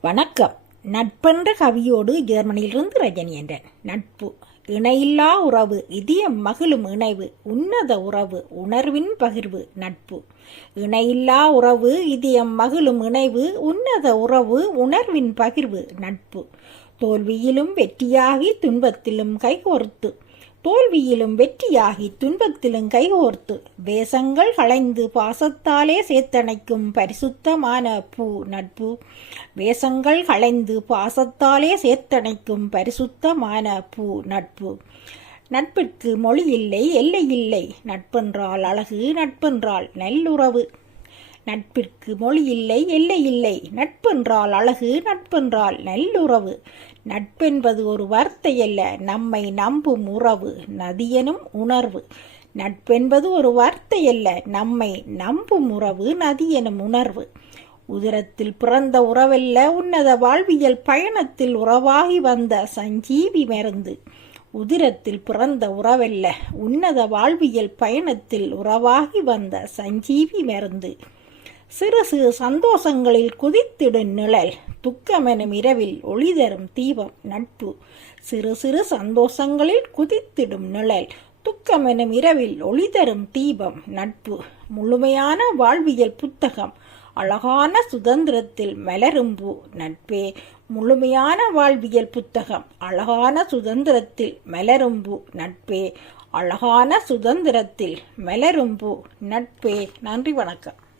வணக்கம். நட்பென்ற கவியோடு ஜெர்மனியிலிருந்து ரஜினி என்றேன். நட்பு இணையில்லா உறவு இதயம் மகிழும் இணைவு உன்னத உறவு உணர்வின் பகிர்வு நட்பு. இணையில்லா உறவு இதயம் மகிழும் இணைவு உன்னத உறவு உணர்வின் பகிர்வு நட்பு. தோல்வியிலும் வெற்றியாகி துன்பத்திலும் கைகோர்த்து தோல்வியிலும் வெற்றியாகி துன்பத்திலும் கைகோர்த்து வேஷங்கள் களைந்து பாசத்தாலே சேத்தணைக்கும் பரிசுத்தமான பூ நட்பு. வேஷங்கள் களைந்து பாசத்தாலே சேர்த்தணைக்கும் பரிசுத்தமான பூ நட்பு. நட்பிற்கு மொழி இல்லை எல்லை இல்லை. நட்பென்றால் அழகு நட்பென்றால் நல்லுறவு. நட்பிற்கு மொழி இல்லை எல்லை இல்லை. நட்பென்றால் அழகு நட்பென்றால் நல்லுறவு. நட்பென்பது ஒரு வார்த்தை அல்ல நம்மை நம்பும் உறவு நதியனும் உணர்வு. நட்பென்பது ஒரு வார்த்தை அல்ல நம்மை நம்பும் உறவு நதியெனும் உணர்வு. உதிரத்தில் பிறந்த உறவல்ல உன்னத வாழ்வியல் பயணத்தில் உறவாகி வந்த சஞ்சீவி மருந்து. உதிரத்தில் பிறந்த உறவல்ல உன்னத வாழ்வியல் பயணத்தில் உறவாகி வந்த சஞ்சீவி மருந்து. சிறு சிறு சந்தோஷங்களில் குதித்திடும் நிழல் துக்கமெனும் இரவில் ஒளி தரும் தீபம் நட்பு. சிறு சிறு சந்தோஷங்களில் குதித்திடும் நிழல் துக்கமெனும் இரவில் ஒளி தரும் தீபம் நட்பு. முழுமையான வாழ்வியல் புத்தகம் அழகான சுதந்திரத்தில் மலரும்பு நட்பே. முழுமையான வாழ்வியல் புத்தகம் அழகான சுதந்திரத்தில் மலரும்பு நட்பே. அழகான சுதந்திரத்தில் மலரும்பு நட்பே. நன்றி வணக்கம்.